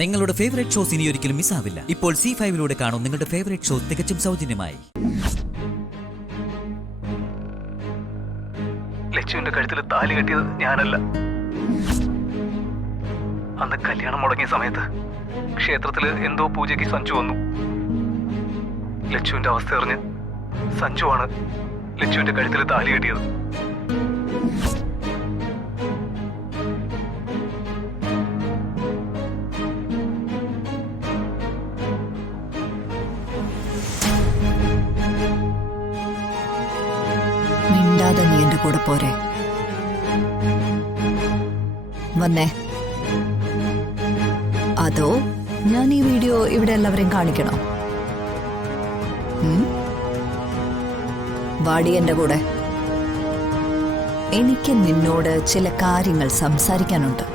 നിങ്ങളുടെ favourite shows ഇനി ഒരിക്കലും മിസ്സാവില്ല. ഇപ്പോൾ C5 കാണും നിങ്ങളുടെ ഫേവറേറ്റ് ഷോ തികച്ചും സൗജന്യമായി. ലച്ചുവിന്റെ കഴുത്തിൽ താലി കെട്ടിയത് ഞാനല്ല. അന്ന് കല്യാണം മുടങ്ങിയ സമയത്ത് ക്ഷേത്രത്തില് എന്തോ പൂജയ്ക്ക് സഞ്ജു വന്നു. ലച്ചുവിന്റെ അവസ്ഥ അറിഞ്ഞ് സഞ്ജുവാണ് ലച്ചുവിന്റെ കഴുത്തിൽ താലി കെട്ടിയത്. മിണ്ടാതെ നീ എന്റെ കൂടെ പോരെ. വന്നേ. അതോ ഞാൻ ഈ വീഡിയോ ഇവിടെ എല്ലാവരെയും കാണിക്കണോ? വാടി എന്റെ കൂടെ. എനിക്ക് നിന്നോട് ചില കാര്യങ്ങൾ സംസാരിക്കാനുണ്ട്.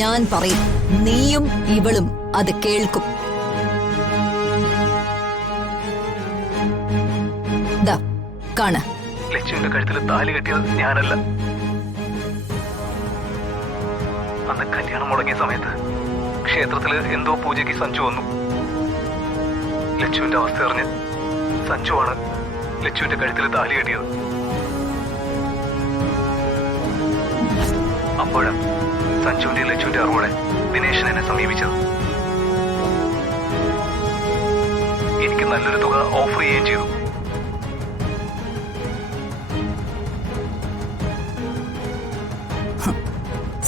ഞാൻ പറയും, നീയും ഇവളും അത് കേൾക്കും. കാണ ലച്ചുവിന്റെ കഴുത്തിൽ താലി കെട്ടിയത് ഞാനല്ല. അന്ന് കല്യാണം മുടങ്ങിയ സമയത്ത് ക്ഷേത്രത്തില് എന്തോ പൂജയ്ക്ക് സഞ്ജു വന്നു. ലച്ചുവിന്റെ അവസ്ഥ അറിഞ്ഞ് സഞ്ജുവാണ് ലച്ചുവിന്റെ കഴുത്തിൽ താലി കെട്ടിയത്. അപ്പോഴാ സഞ്ജുവിന്റെ ലച്ചുവിന്റെ അറിവോടെ ദിനേശൻ എന്നെ സമീപിച്ചത്. എനിക്ക് നല്ലൊരു തുക ഓഫർ ചെയ്യുകയും ചെയ്തു.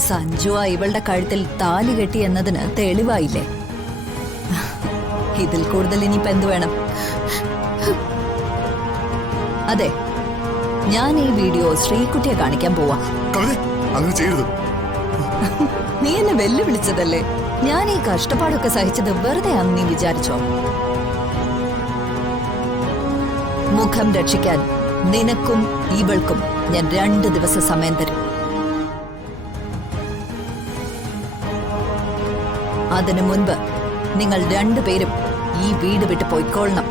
സഞ്ജു ഇവളുടെ കഴുത്തിൽ താലി കെട്ടി എന്നതിന് തെളിവായില്ലേ? ഇതിൽ കൂടുതൽ ഇനിയിപ്പോ എന്ത് വേണം? അതെ, ഞാൻ ഈ വീഡിയോ ശ്രീകുട്ടിയെ കാണിക്കാൻ പോവാ. നീ എന്നെ വെല്ലുവിളിച്ചതല്ലേ? ഞാൻ ഈ കഷ്ടപ്പാടൊക്കെ സഹിച്ചത് വെറുതെ ആണെന്ന് നീ വിചാരിച്ചോ? മുഖം രക്ഷിക്കാൻ നിനക്കും ഇവൾക്കും ഞാൻ 2 ദിവസം സമയം തരും. അതിനു മുൻപ് നിങ്ങൾ 2 പേരും ഈ വീട് വിട്ട് പോയിക്കൊള്ളണം.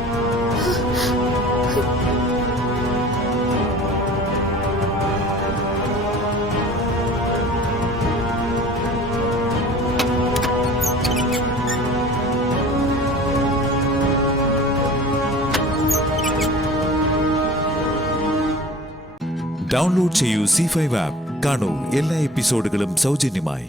ഡൗൺലോഡ് ചെയ്യൂ C5 ആപ്പ്. കാണൂ എല്ലാ എപ്പിസോഡുകളും സൗജന്യമായി.